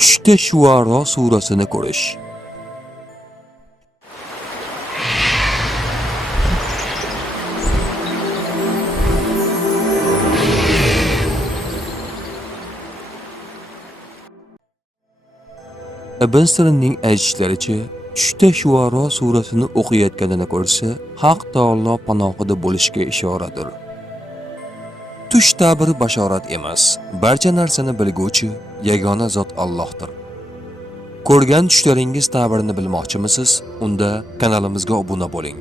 Tushda Shuaro surasini ko'rish. Ibn Sirinning aytishlaricha, tushda Shuaro surasini o'qiyotganini ko'rsa, Haq taolo panohida bo'lishiga ishoradir. Tush ta'biri bashorat emas, barcha narsani bilguvchi yagona zot Allohdir. Ko'rgan tushlaringiz ta'birini bilmoqchimisiz? Unda kanalimizga obuna bo'ling.